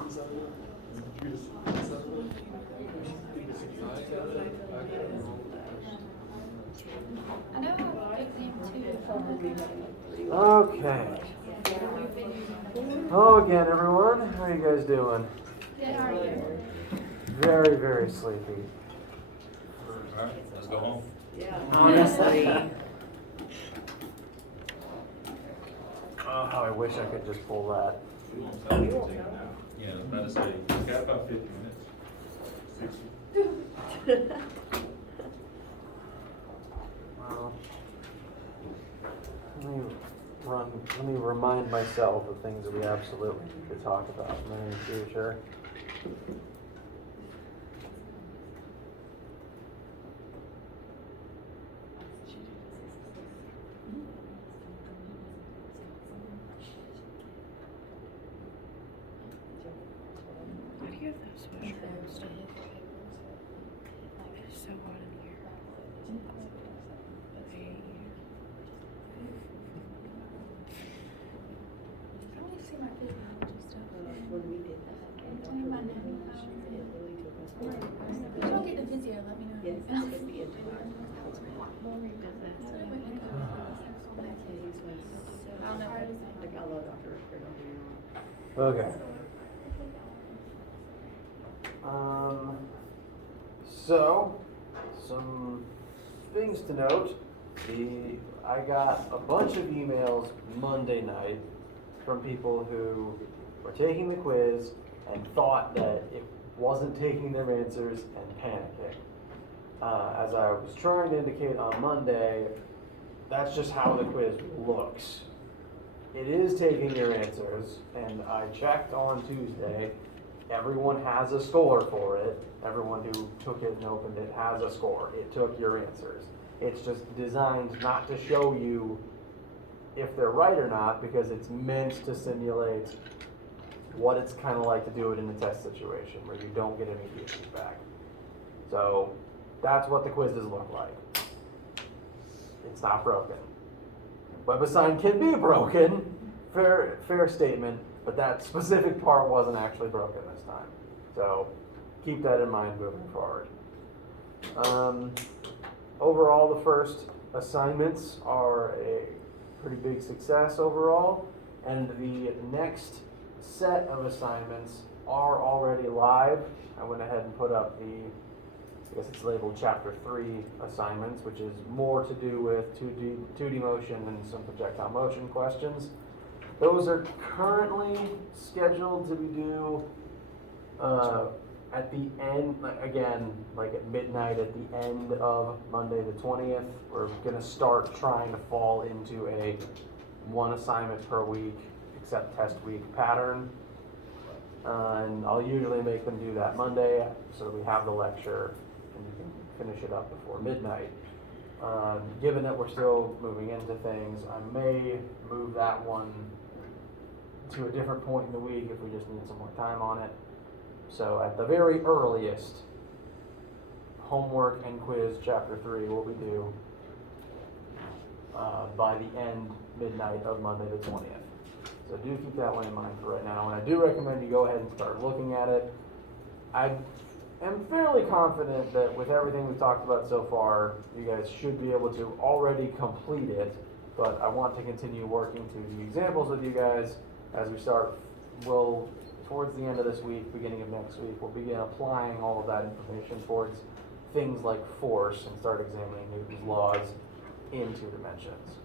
I know how big name too. Okay. Hello again, everyone. How are you guys doing? Good, how are you? Very, very sleepy. Alright, let's go home. Yeah. Honestly. Oh, how I wish I could just pull that. Yeah, I was about to say, it's got about 50 minutes. 60. Well, let me remind myself of things that we absolutely need to talk about in the near future. Why do you have that sweatshirt on still? It is so hot in here. I only see my physiology stuff. When we did that, and Tell me about Dr. it. it really took us. If you don't get the physio, let me know. Yes, it's gonna be a time. We'll revisit. So that way we can go. I don't know. Like, I love Dr. Ricker. Okay. So, some things to note. I got a bunch of emails Monday night from people who were taking the quiz and thought that it wasn't taking their answers and panicking. As I was trying to indicate on Monday, that's just how the quiz looks. It is taking your answers, and I checked on Tuesday. Everyone has a score for it. Everyone who took it and opened it has a score. It took your answers. It's just designed not to show you if they're right or not, because it's meant to simulate what it's kind of like to do it in a test situation where you don't get immediate feedback. So that's what the quizzes look like. It's not broken. WebAssign can be broken, fair statement, but that specific part wasn't actually broken this time. So keep that in mind moving forward. Overall, the first assignments are a pretty big success overall, and the next set of assignments are already live. I went ahead and put up I guess it's labeled Chapter 3 assignments, which is more to do with 2D motion and some projectile motion questions. Those are currently scheduled to be due at the end, again, like at midnight at the end of Monday the 20th. We're going to start trying to fall into a one assignment per week, except test week pattern. And I'll usually make them do that Monday so that we have the lecture and you can finish it up before midnight. Given that we're still moving into things, I may move that one to a different point in the week if we just need some more time on it. So at the very earliest, homework and quiz chapter 3 will be due by the end midnight of Monday the 20th. So do keep that one in mind for right now. And I do recommend you go ahead and start looking at it. I am fairly confident that with everything we've talked about so far, you guys should be able to already complete it. But I want to continue working through the examples with you guys as we start. Towards the end of this week, beginning of next week, we'll begin applying all of that information towards things like force and start examining Newton's laws in two dimensions.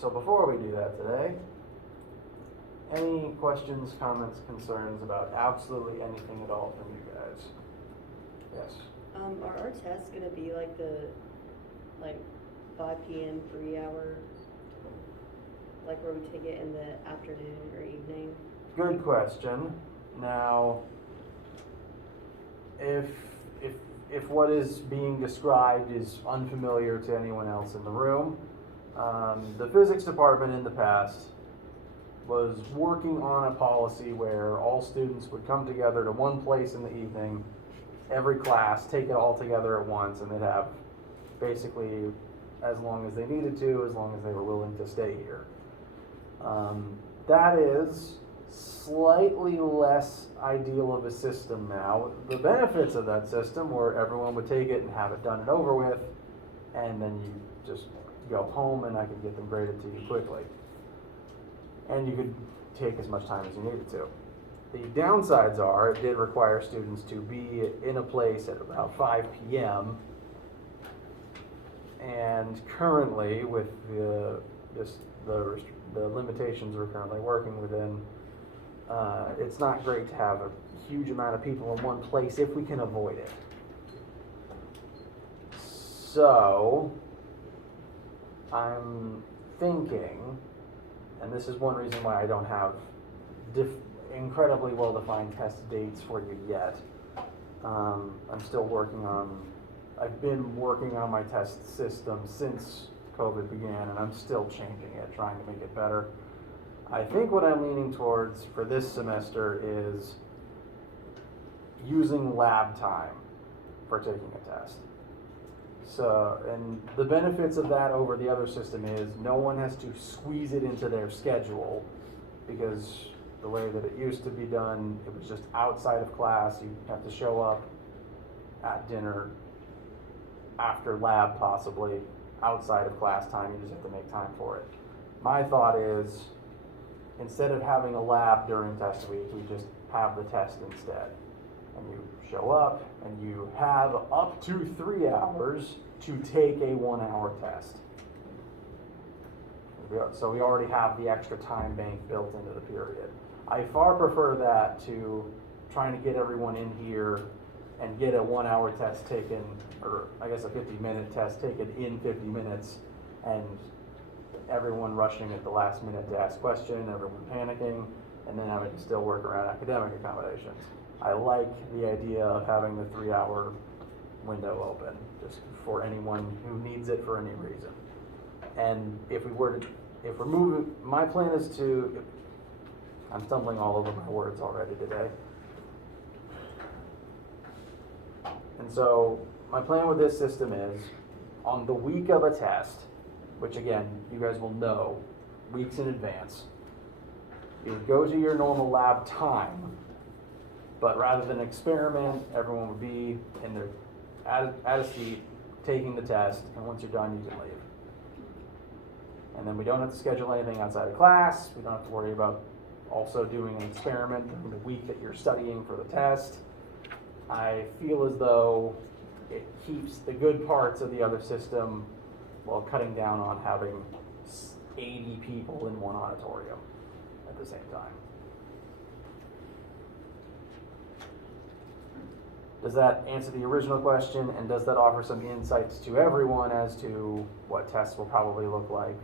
So before we do that today, any questions, comments, concerns about absolutely anything at all from you guys? Yes? Are our tests gonna be like 5 p.m. free hour? Like where we take it in the afternoon or evening? Good question. Now, if what is being described is unfamiliar to anyone else in the room, the physics department in the past was working on a policy where all students would come together to one place in the evening, every class, take it all together at once, and they'd have basically as long as they needed to, as long as they were willing to stay here. That is slightly less ideal of a system now. The benefits of that system were everyone would take it and have it done and over with, and then you just go home and I could get them graded to you quickly. And you could take as much time as you needed to. The downsides are it did require students to be in a place at about 5 p.m. And currently, with the limitations we're currently working within, it's not great to have a huge amount of people in one place if we can avoid it. So, I'm thinking, and this is one reason why I don't have incredibly well-defined test dates for you yet. I'm still working on, I've been working on my test system since COVID began, and I'm still changing it, trying to make it better. I think what I'm leaning towards for this semester is using lab time for taking a test. So, and the benefits of that over the other system is no one has to squeeze it into their schedule, because the way that it used to be done, it was just outside of class. You have to show up at dinner, after lab possibly, outside of class time. You just have to make time for it. My thought is, instead of having a lab during test week, we just have the test instead. And you show up and you have up to 3 hours to take a 1-hour test. So we already have the extra time bank built into the period. I far prefer that to trying to get everyone in here and get a 1-hour test taken, or I guess a 50-minute test taken in 50 minutes, and everyone rushing at the last minute to ask questions, everyone panicking, and then having to still work around academic accommodations. I like the idea of having the 3-hour window open, just for anyone who needs it for any reason. And if we're moving, my plan is to, I'm stumbling all over my words already today. And so my plan with this system is, on the week of a test, which again, you guys will know weeks in advance, you would go to your normal lab time, but rather than experiment, everyone would be in their, at a seat, taking the test, and once you're done, you can leave. And then we don't have to schedule anything outside of class. We don't have to worry about also doing an experiment during the week that you're studying for the test. I feel as though it keeps the good parts of the other system while cutting down on having 80 people in one auditorium at the same time. Does that answer the original question, and does that offer some insights to everyone as to what tests will probably look like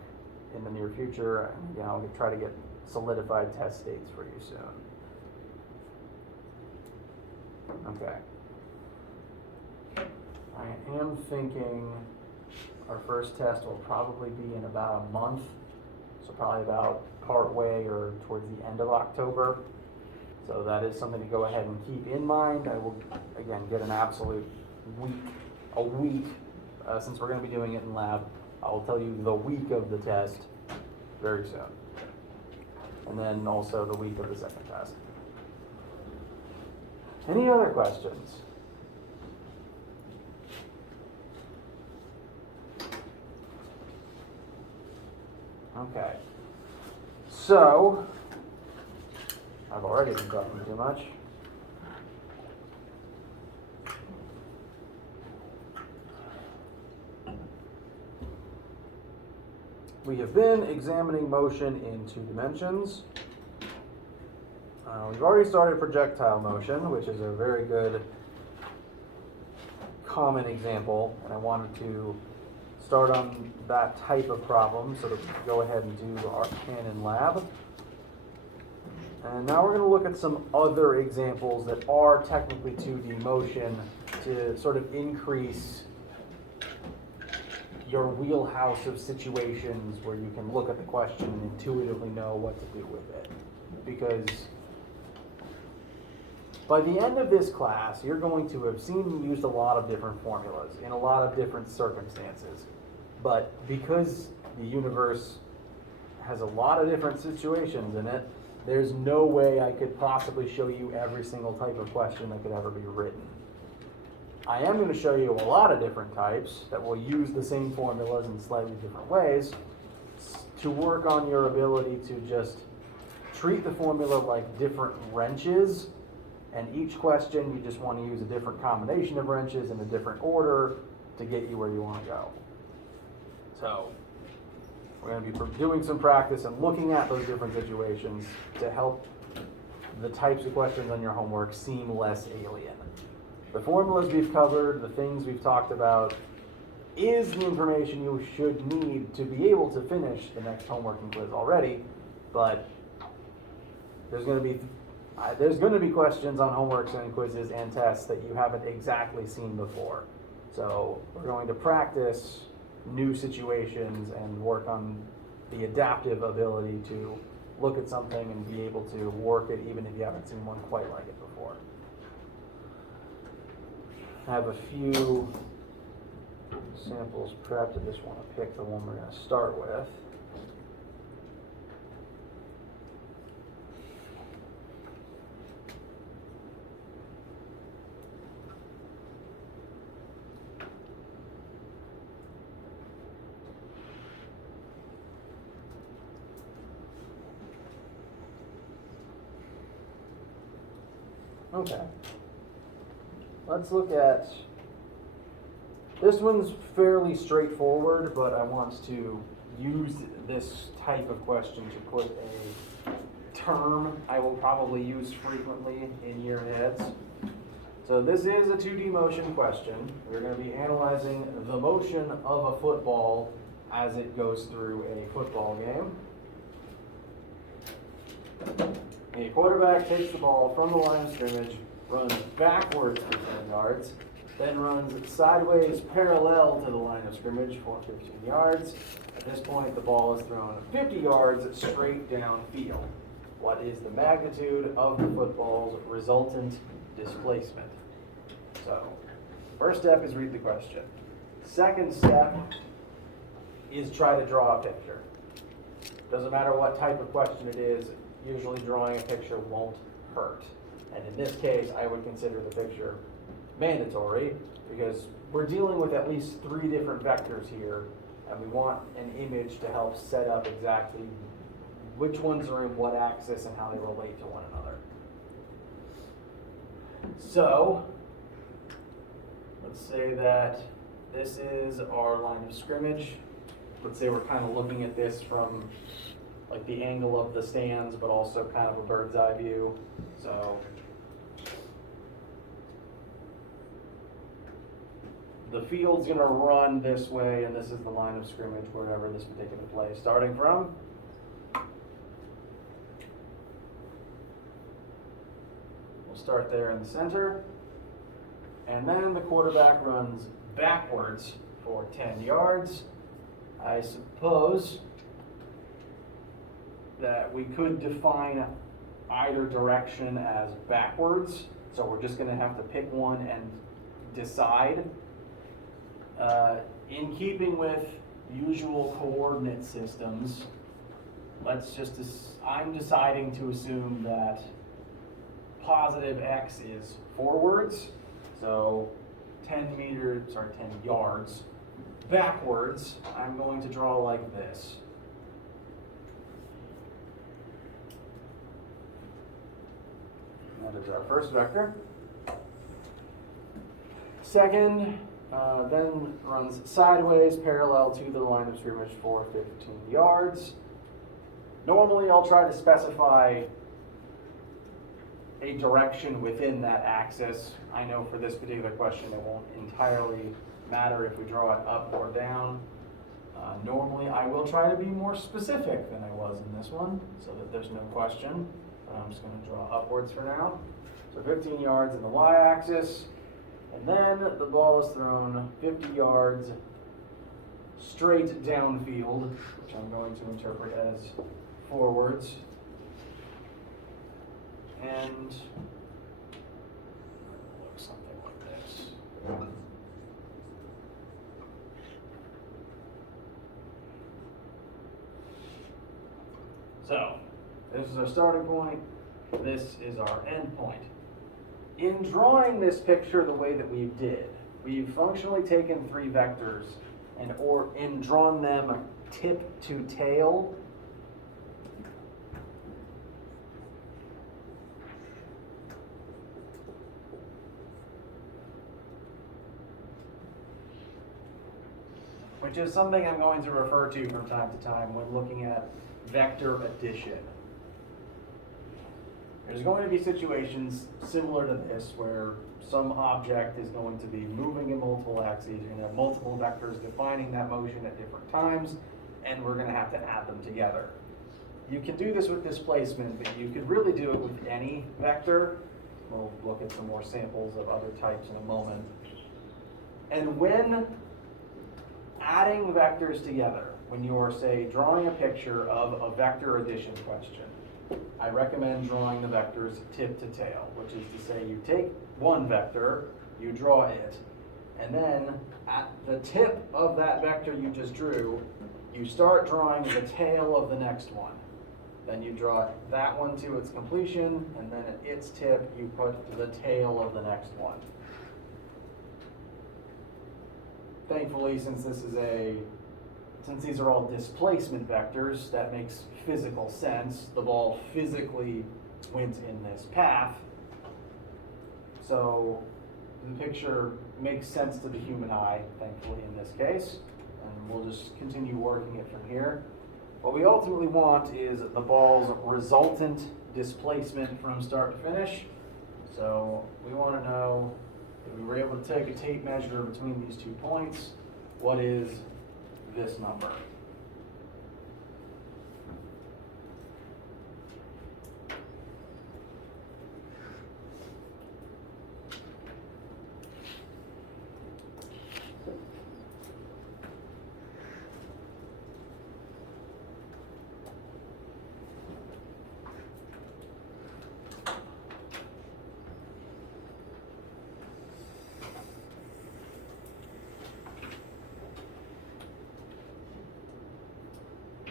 in the near future? And again, I'll try to get solidified test dates for you soon. Okay. I am thinking our first test will probably be in about a month, so probably about part way or towards the end of October. So that is something to go ahead and keep in mind. I will, again, get an absolute week, since we're going to be doing it in lab. I will tell you the week of the test very soon. And then also the week of the second test. Any other questions? Okay. So, I've already been talking too much. We have been examining motion in 2 dimensions. We've already started projectile motion, which is a very good common example, and I wanted to start on that type of problem so that we can go ahead and do our Canon lab. And now we're going to look at some other examples that are technically 2D motion to sort of increase your wheelhouse of situations where you can look at the question and intuitively know what to do with it. Because by the end of this class, you're going to have seen and used a lot of different formulas in a lot of different circumstances. But because the universe has a lot of different situations in it. There's no way I could possibly show you every single type of question that could ever be written. I am going to show you a lot of different types that will use the same formulas in slightly different ways to work on your ability to just treat the formula like different wrenches, and each question you just want to use a different combination of wrenches in a different order to get you where you want to go. So we're going to be doing some practice and looking at those different situations to help the types of questions on your homework seem less alien. The formulas we've covered, the things we've talked about, is the information you should need to be able to finish the next homework and quiz already, but there's going to be questions on homeworks and quizzes and tests that you haven't exactly seen before. So we're going to practice new situations and work on the adaptive ability to look at something and be able to work it even if you haven't seen one quite like it before. I have a few samples prepped. I just want to pick the one we're going to start with. Okay. Let's look at, this one's fairly straightforward, but I want to use this type of question to put a term I will probably use frequently in your heads. So this is a 2D motion question. We're going to be analyzing the motion of a football as it goes through a football game. A quarterback takes the ball from the line of scrimmage, runs backwards for 10 yards, then runs sideways parallel to the line of scrimmage for 15 yards. At this point, the ball is thrown 50 yards straight downfield. What is the magnitude of the football's resultant displacement? So, first step is read the question. Second step is try to draw a picture. Doesn't matter what type of question it is, usually drawing a picture won't hurt. And in this case, I would consider the picture mandatory because we're dealing with at least 3 different vectors here, and we want an image to help set up exactly which ones are in what axis and how they relate to one another. So, let's say that this is our line of scrimmage. Let's say we're kind of looking at this from like the angle of the stands, but also kind of a bird's eye view. So the field's gonna run this way, and this is the line of scrimmage wherever this particular play is starting from. We'll start there in the center. And then the quarterback runs backwards for 10 yards. I suppose that we could define either direction as backwards. So we're just gonna have to pick one and decide. In keeping with usual coordinate systems, I'm deciding to assume that positive X is forwards. So 10 yards backwards, I'm going to draw like this. That is our first vector. Second, then runs sideways parallel to the line of scrimmage for 15 yards. Normally I'll try to specify a direction within that axis. I know for this particular question it won't entirely matter if we draw it up or down. Normally I will try to be more specific than I was in this one so that there's no question. But I'm just going to draw upwards for now. So 15 yards in the y-axis. And then the ball is thrown 50 yards straight downfield, which I'm going to interpret as forwards. And look something like this. So, this is our starting point, this is our end point. In drawing this picture the way that we did, we've functionally taken three vectors and drawn them tip to tail. Which is something I'm going to refer to from time to time when looking at vector addition. There's going to be situations similar to this where some object is going to be moving in multiple axes. You're going to have multiple vectors defining that motion at different times, and we're going to have to add them together. You can do this with displacement, but you could really do it with any vector. We'll look at some more samples of other types in a moment. And when adding vectors together, when you're, say, drawing a picture of a vector addition question, I recommend drawing the vectors tip to tail, which is to say you take one vector, you draw it, and then at the tip of that vector you just drew, you start drawing the tail of the next one. Then you draw that one to its completion, and then at its tip you put the tail of the next one. Thankfully, since these are all displacement vectors, that makes physical sense. The ball physically went in this path. So the picture makes sense to the human eye, thankfully in this case. And we'll just continue working it from here. What we ultimately want is the ball's resultant displacement from start to finish. So we want to know if we were able to take a tape measure between these 2 points, what is this number?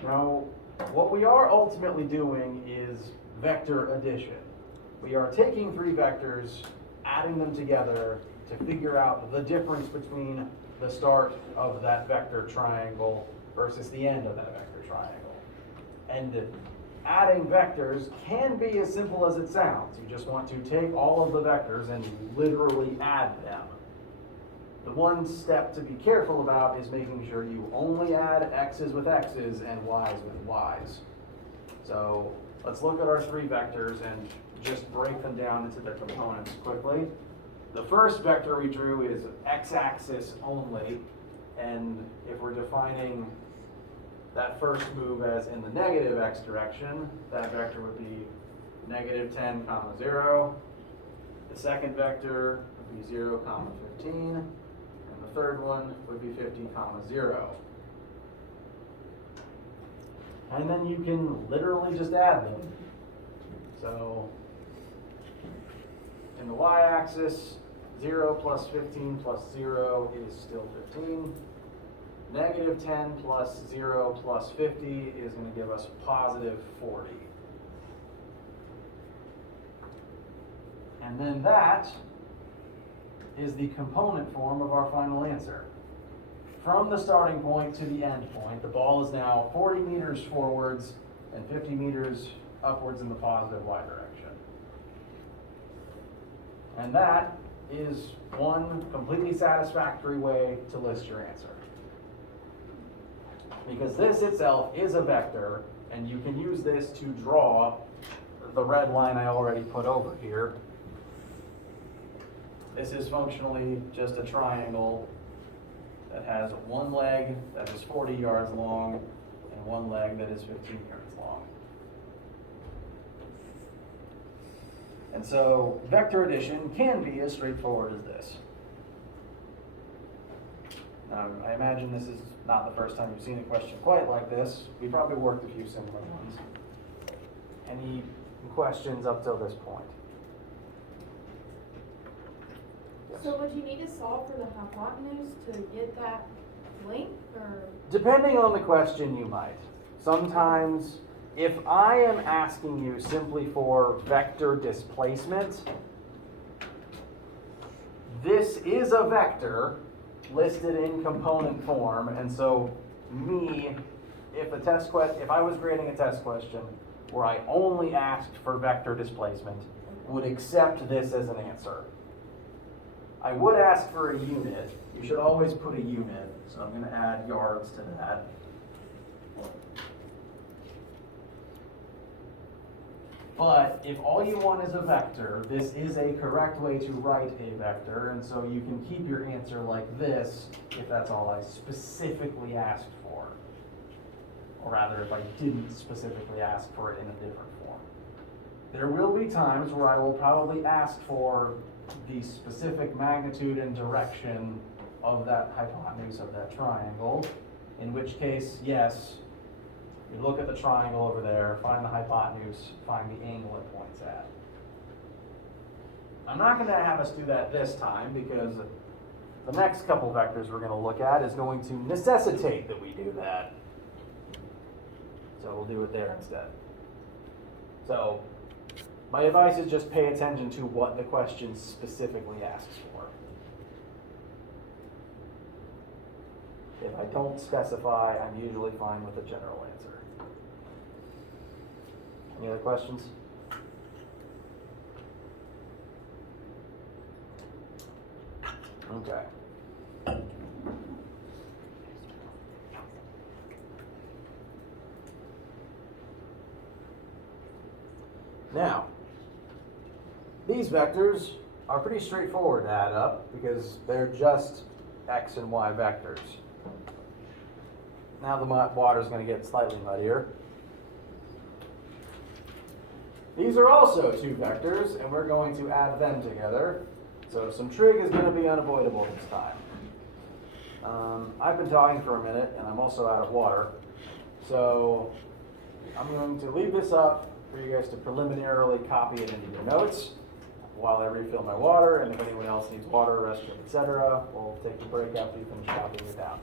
Now, what we are ultimately doing is vector addition. We are taking three vectors, adding them together to figure out the difference between the start of that vector triangle versus the end of that vector triangle. And adding vectors can be as simple as it sounds. You just want to take all of the vectors and literally add them. The one step to be careful about is making sure you only add x's with x's and y's with y's. So let's look at our three vectors and just break them down into their components quickly. The first vector we drew is x-axis only, and if we're defining that first move as in the negative x direction, that vector would be negative 10, 0. The second vector would be 0, 15, and the third one would be 50, 0. And then you can literally just add them. So in the y-axis, 0 plus 15 plus 0 is still 15. Negative 10 plus 0 plus 50 is going to give us positive 40. And then that is the component form of our final answer. From the starting point to the end point, the ball is now 40 meters forwards and 50 meters upwards in the positive y direction. And that is one completely satisfactory way to list your answer. Because this itself is a vector, and you can use this to draw the red line I already put over here. This is functionally just a triangle that has one leg that is 40 yards long and one leg that is 15 yards long. And so vector addition can be as straightforward as this. Now, I imagine this is not the first time you've seen a question quite like this. We probably worked a few similar ones. Any questions up till this point? Yes. So would you need to solve for the hypotenuse to get that length, or? Depending on the question, you might. Sometimes if I am asking you simply for vector displacement, this is a vector listed in component form, and so if I was grading a test question where I only asked for vector displacement, would accept this as an answer. I would ask for a unit. You should always put a unit, so I'm going to add yards to that. But if all you want is a vector, this is a correct way to write a vector, and so you can keep your answer like this if that's all I specifically asked for. Or rather, if I didn't specifically ask for it in a different form. There will be times where I will probably ask for the specific magnitude and direction of that hypotenuse of that triangle, in which case, yes, you look at the triangle over there, find the hypotenuse, find the angle it points at. I'm not going to have us do that this time because the next couple vectors we're going to look at is going to necessitate that we do that. So we'll do it there instead. So my advice is just pay attention to what the question specifically asks for. If I don't specify, I'm usually fine with a general answer. Any other questions? Okay. Now, these vectors are pretty straightforward to add up because they're just x and y vectors. Now the water is going to get slightly muddier. These are also two vectors, and we're going to add them together. So some trig is going to be unavoidable this time. I've been talking for a minute, and I'm also out of water. So I'm going to leave this up for you guys to preliminarily copy it into your notes while I refill my water, and if anyone else needs water, restroom, etc., we'll take a break after you finish copying it down.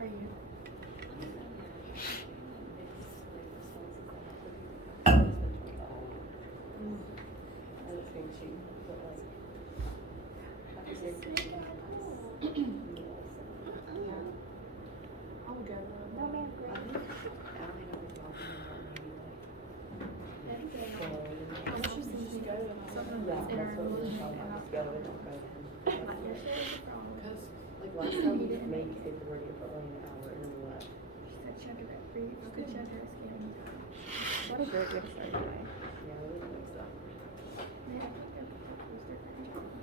Are you? I'll go. No, ma'am. How much does it just go? Something that's in our room and I'll go. Like yesterday, because Like last time we did maybe February for only an hour and then we left. she said check it out for you. You could check her skin anytime. What a great way to start your day. Yeah, really nice stuff. Yeah, I think I put the poster for her.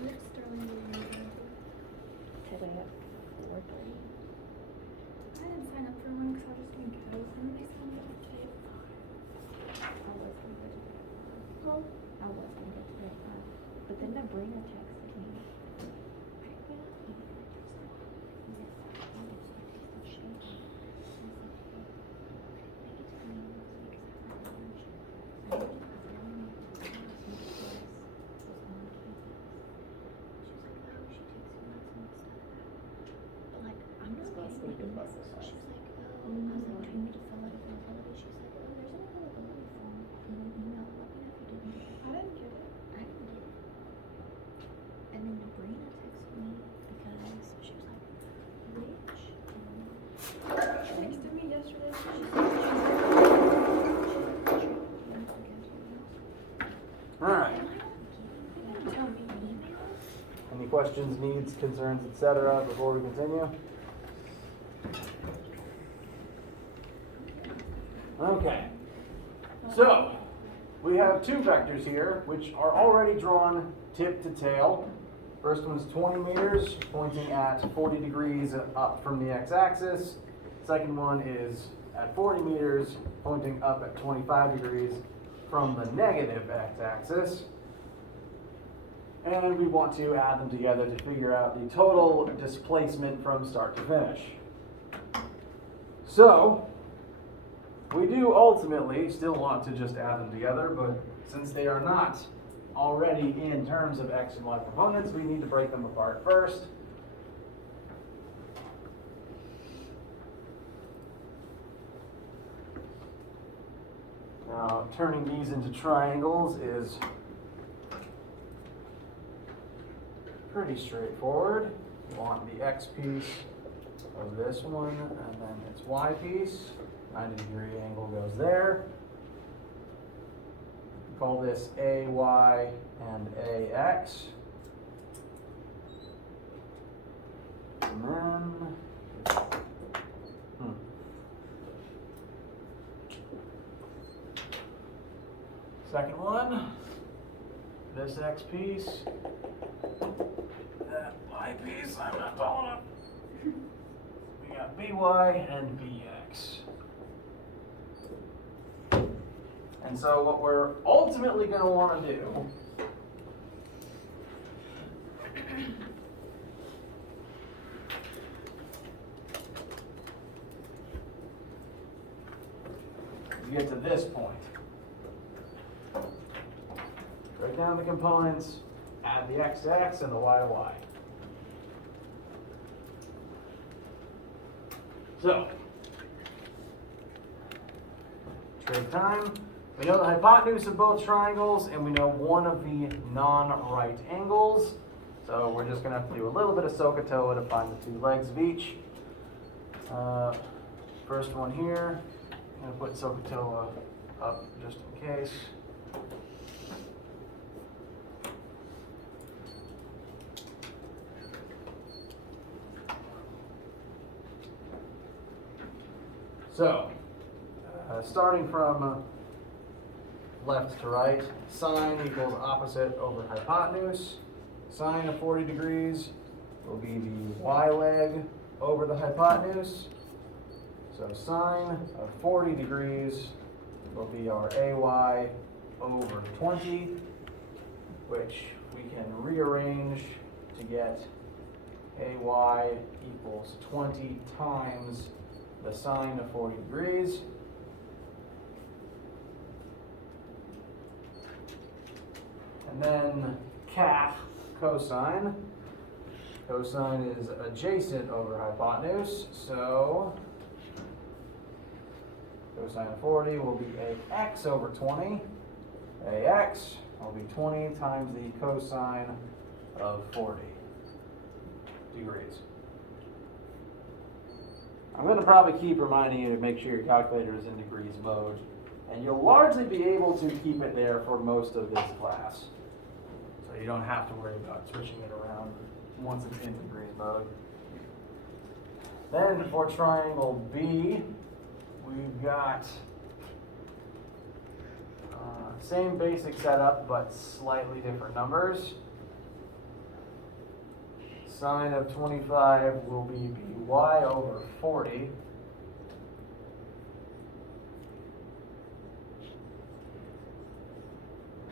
Where's Sterling doing? Today at 4:30. I didn't sign up for one because I was just gonna go. And then they signed up today at 5. I was gonna go to bed at 5. Well, I was gonna go to bed at 5. But then Sabrina texted me. I didn't get it. And and then Sabrina texted me because she was like, which? She texted me yesterday. She said All right. you didn't tell me emails. Any questions, needs, concerns, etc. before we continue? Okay. So, we have two vectors here, which are already drawn tip to tail. First one's 20 meters, pointing at 40 degrees up from the x-axis. Second one is at 40 meters, pointing up at 25 degrees from the negative x-axis. And we want to add them together to figure out the total displacement from start to finish. So, we do ultimately still want to just add them together, but since they are not already in terms of x and y components, we need to break them apart first. Now, turning these into triangles is pretty straightforward. You want the x piece of this one, and then its y piece. 90-degree angle goes there. Call this AY and AX. And then, second one, this X piece, that Y piece, I'm not tall enough. We got BY and BX. And so what we're ultimately going to want to do is get to this point. Break down the components, add the x to x and the y to y. So, trade time. We know the hypotenuse of both triangles, and we know one of the non-right angles. So we're just going to have to do a little bit of SOHCAHTOA to find the two legs of each. First one here, I'm going to put SOHCAHTOA up just in case. So, starting from left to right, sine equals opposite over hypotenuse. Sine of 40 degrees will be the y leg over the hypotenuse. So sine of 40 degrees will be our AY over 20, which we can rearrange to get AY equals 20 times the sine of 40 degrees. And then cosine. Cosine is adjacent over hypotenuse, so cosine of 40 will be AX over 20. AX will be 20 times the cosine of 40 degrees. I'm going to probably keep reminding you to make sure your calculator is in degrees mode, and you'll largely be able to keep it there for most of this class. So you don't have to worry about switching it around once it's in degrees mode. Then for triangle B, we've got same basic setup, but slightly different numbers. Sine of 25 will be BY over 40.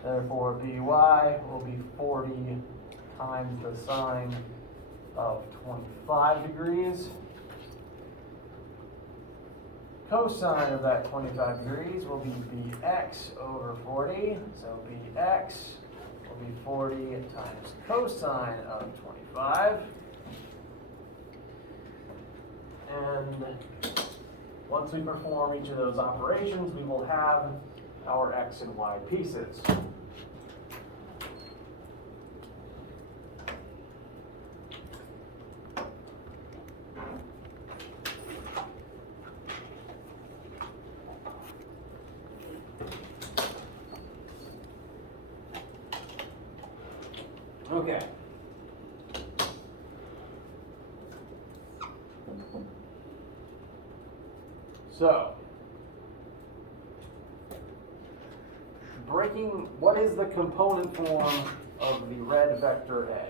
Therefore, BY will be 40 times the sine of 25 degrees. Cosine of that 25 degrees will be BX over 40. So BX will be 40 times cosine of 25. And once we perform each of those operations, we will have our x and y pieces. Okay. So, what is the component form of the red vector A?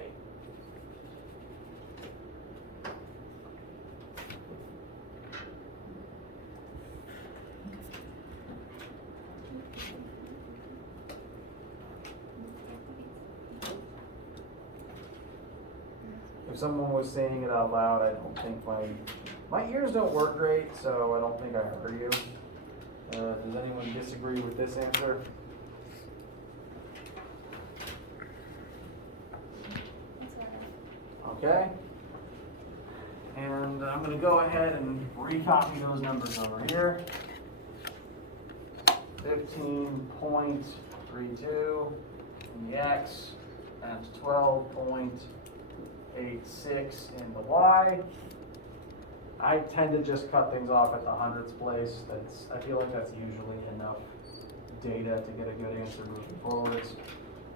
If someone was saying it out loud, I don't think my ears don't work great, so I don't think I heard you. Does anyone disagree with this answer? Okay. And I'm going to go ahead and recopy those numbers over here. 15.32 in the X and 12.86 in the Y. I tend to just cut things off at the hundredths place. I feel like that's usually enough data to get a good answer moving forwards.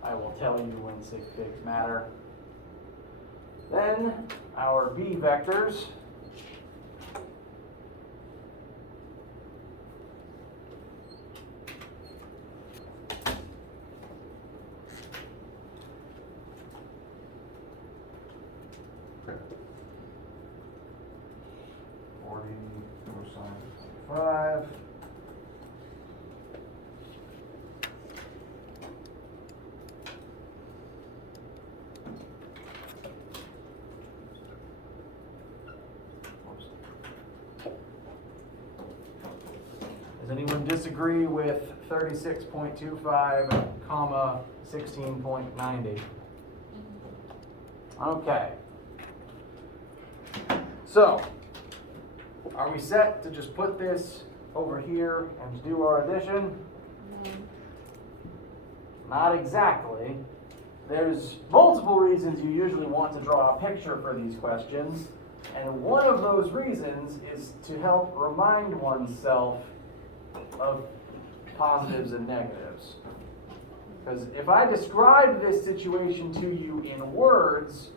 I will tell you when sig figs matter. Then our B vectors. Five. Does anyone disagree with 36.25, comma 16.90? Okay. So, are we set to just put this over here and do our addition? No. Not exactly. There's multiple reasons you usually want to draw a picture for these questions, and one of those reasons is to help remind oneself of positives and negatives. Because if I describe this situation to you in words,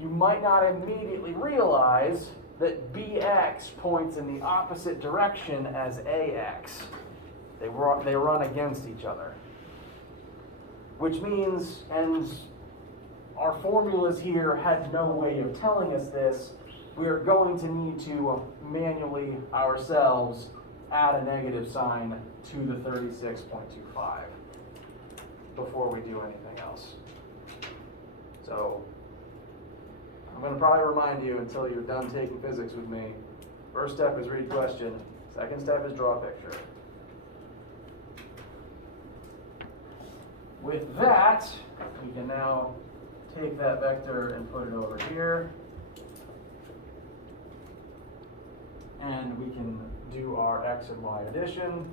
you might not immediately realize that BX points in the opposite direction as AX. They run against each other. Which means, and our formulas here had no way of telling us this, we are going to need to manually ourselves add a negative sign to the 36.25 before we do anything else. So, I'm going to probably remind you until you're done taking physics with me. First step is read question. Second step is draw a picture. With that, we can now take that vector and put it over here. And we can do our x and y addition.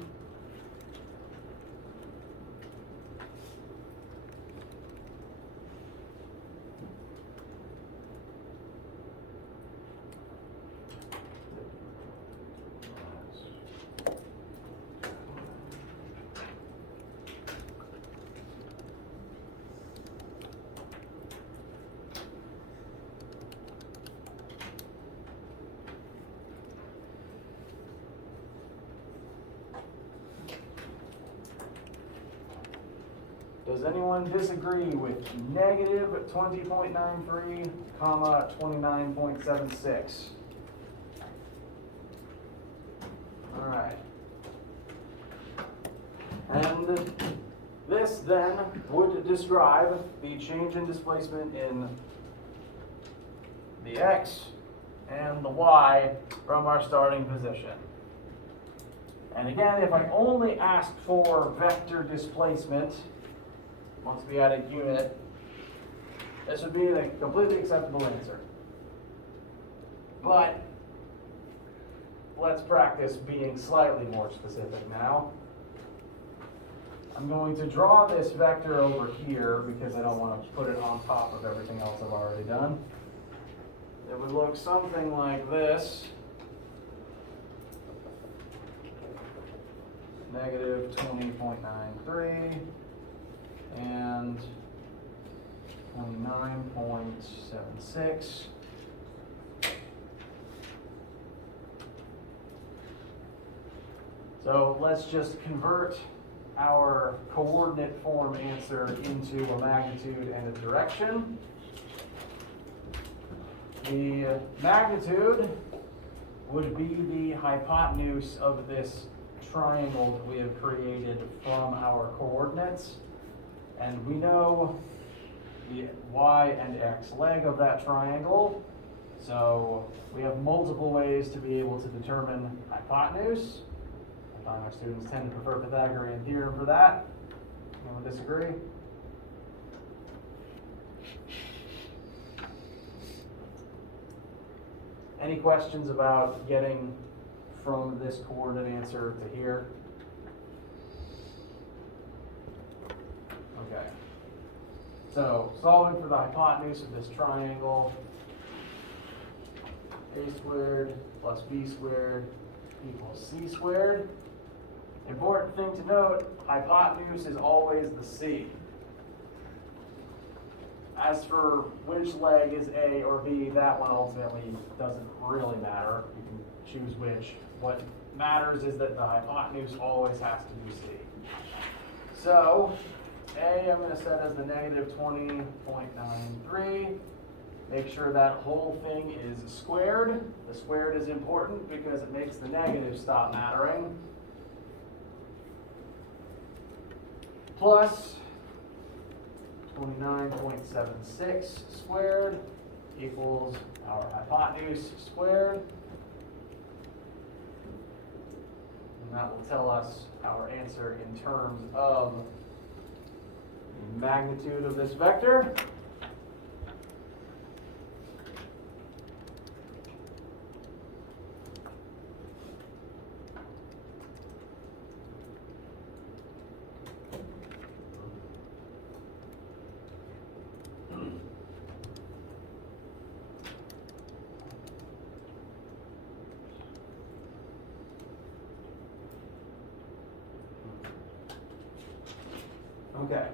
Does anyone disagree with negative 20.93, comma 29.76? All right. And this then would describe the change in displacement in the x and the y from our starting position. And again, if I only asked for vector displacement, once we add a unit, this would be a completely acceptable answer. But let's practice being slightly more specific now. I'm going to draw this vector over here because I don't want to put it on top of everything else I've already done. It would look something like this. Negative 20.93 and 29.76. So let's just convert our coordinate form answer into a magnitude and a direction. The magnitude would be the hypotenuse of this triangle that we have created from our coordinates. And we know the y and x leg of that triangle. So we have multiple ways to be able to determine hypotenuse. I find our students tend to prefer Pythagorean theorem for that. Anyone disagree? Any questions about getting from this coordinate answer to here? Okay. So solving for the hypotenuse of this triangle, a squared plus b squared equals c squared. Important thing to note, hypotenuse is always the c. As for which leg is A or B, that one ultimately doesn't really matter. You can choose which. What matters is that the hypotenuse always has to be C. So, A I'm going to set as the negative 20.93. Make sure that whole thing is squared. The squared is important because it makes the negative stop mattering. Plus 29.76 squared equals our hypotenuse squared. And that will tell us our answer in terms of the magnitude of this vector. Okay.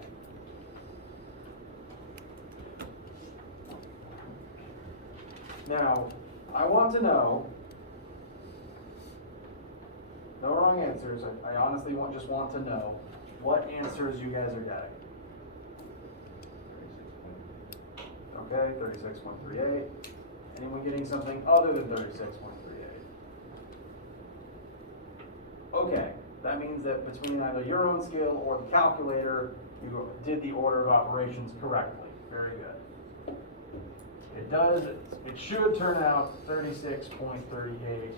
Now, I want to know, no wrong answers, I honestly just want to know what answers you guys are getting. Okay, 36.38. Anyone getting something other than 36.38? Okay. That means that between either your own skill or the calculator, you did the order of operations correctly. Very good. It should turn out 36.38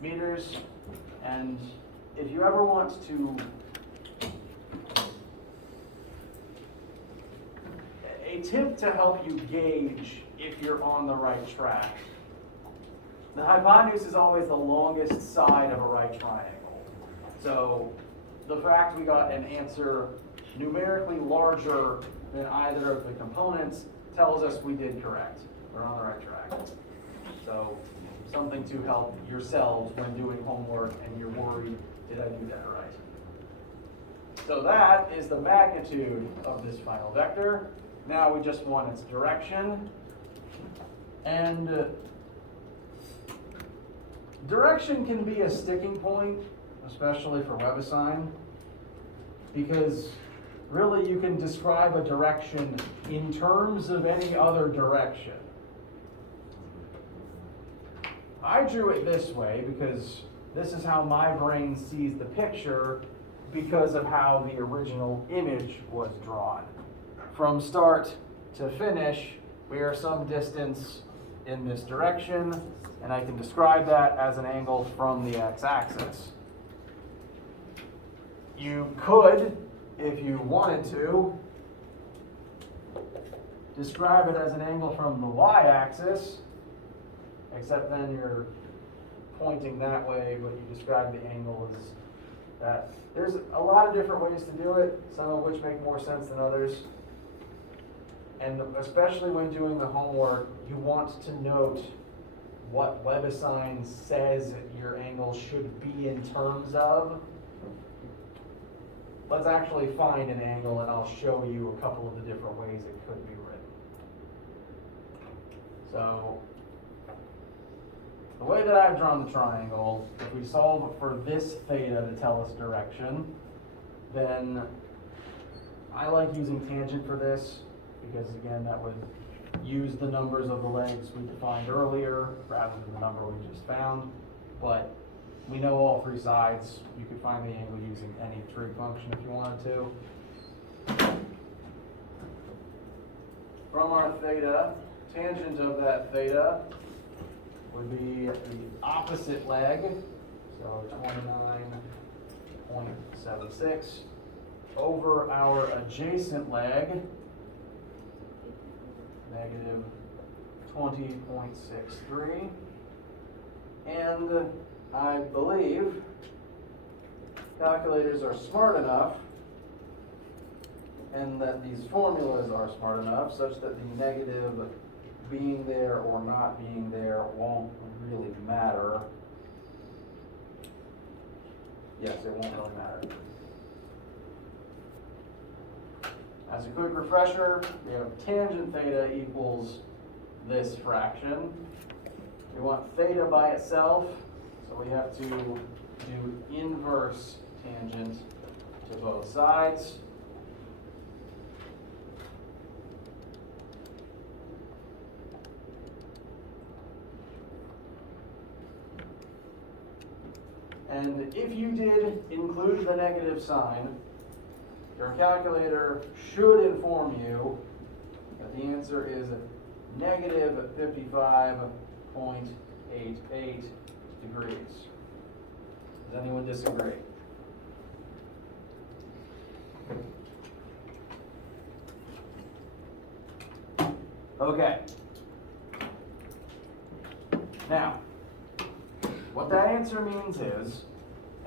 meters. And if you ever want to, a tip to help you gauge if you're on the right track. The hypotenuse is always the longest side of a right triangle. So the fact we got an answer numerically larger than either of the components tells us we did correct. We're on the right track. So something to help yourselves when doing homework and you're worried, did I do that right? So that is the magnitude of this final vector. Now we just want its direction. And direction can be a sticking point, especially for WebAssign, because really you can describe a direction in terms of any other direction. I drew it this way because this is how my brain sees the picture because of how the original image was drawn. From start to finish, we are some distance in this direction, and I can describe that as an angle from the x-axis. You could, if you wanted to, describe it as an angle from the y-axis, except then you're pointing that way, but you describe the angle as that. There's a lot of different ways to do it, some of which make more sense than others. And especially when doing the homework, you want to note what WebAssign says your angle should be in terms of. let's actually find an angle and I'll show you a couple of the different ways it could be written. So, the way that I've drawn the triangle, if we solve for this theta to tell us direction, then I like using tangent for this because again, that would use the numbers of the legs we defined earlier rather than the number we just found. But we know all three sides. You could find the angle using any trig function if you wanted to. From our theta, tangent of that theta would be the opposite leg, so 29.76, over our adjacent leg, negative 20.63, and I believe calculators are smart enough and that these formulas are smart enough such that the negative being there or not being there won't really matter. Yes, it won't really matter. As a quick refresher, we have tangent theta equals this fraction. We want theta by itself, so we have to do inverse tangent to both sides. And if you did include the negative sign, your calculator should inform you that the answer is negative 55.88 degrees. Does anyone disagree? Okay. Now, what that answer means is,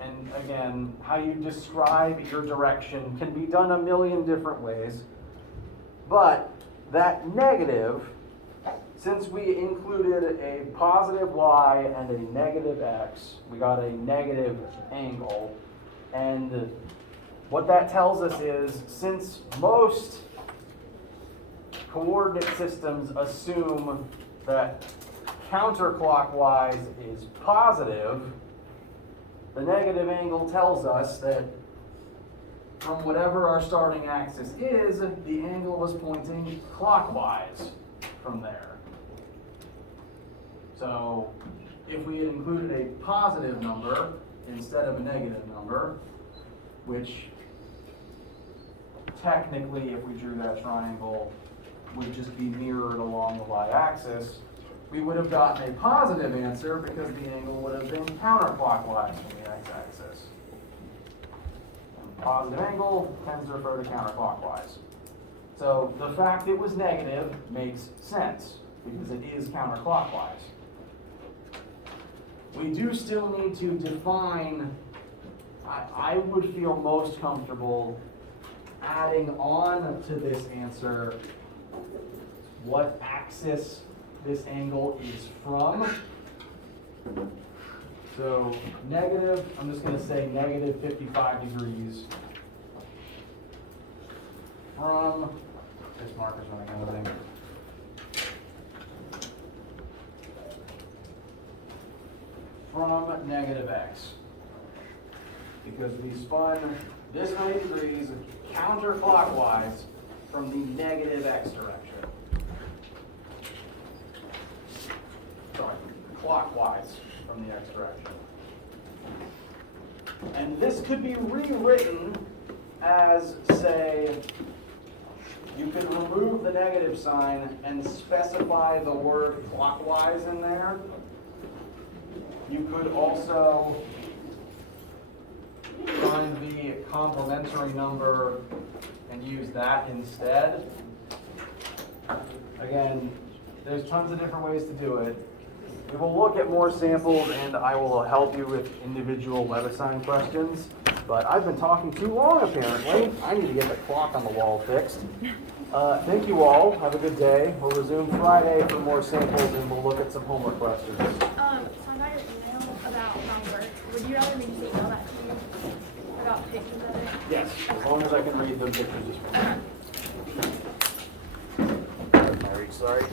and again, how you describe your direction can be done a million different ways, but that negative, since we included a positive y and a negative x, we got a negative angle, and what that tells us is, since most coordinate systems assume that counterclockwise is positive, the negative angle tells us that from whatever our starting axis is, the angle was pointing clockwise from there. So if we had included a positive number instead of a negative number, which technically, if we drew that triangle, would just be mirrored along the y-axis, we would have gotten a positive answer because the angle would have been counterclockwise from the x-axis. Positive angle tends to refer to counterclockwise. So the fact it was negative makes sense because it is counterclockwise. We do still need to define, I would feel most comfortable adding on to this answer what axis this angle is from. So negative, I'm just going to say negative 55 degrees from, this marker's running out of ink. From negative x. Because we spun this many degrees counterclockwise from the negative x direction. Sorry, clockwise from the x direction. And this could be rewritten as, say, you could remove the negative sign and specify the word clockwise in there. You could also find the complementary number and use that instead. Again, there's tons of different ways to do it. We will look at more samples and I will help you with individual WebAssign questions. But I've been talking too long apparently. I need to get the clock on the wall fixed. Thank you all. Have a good day. We'll resume Friday for more samples and we'll look at some homework questions. So I got your email about my work. Would you rather me just email that to you about pictures of it? Yes. as I can read the pictures just fine. Sorry.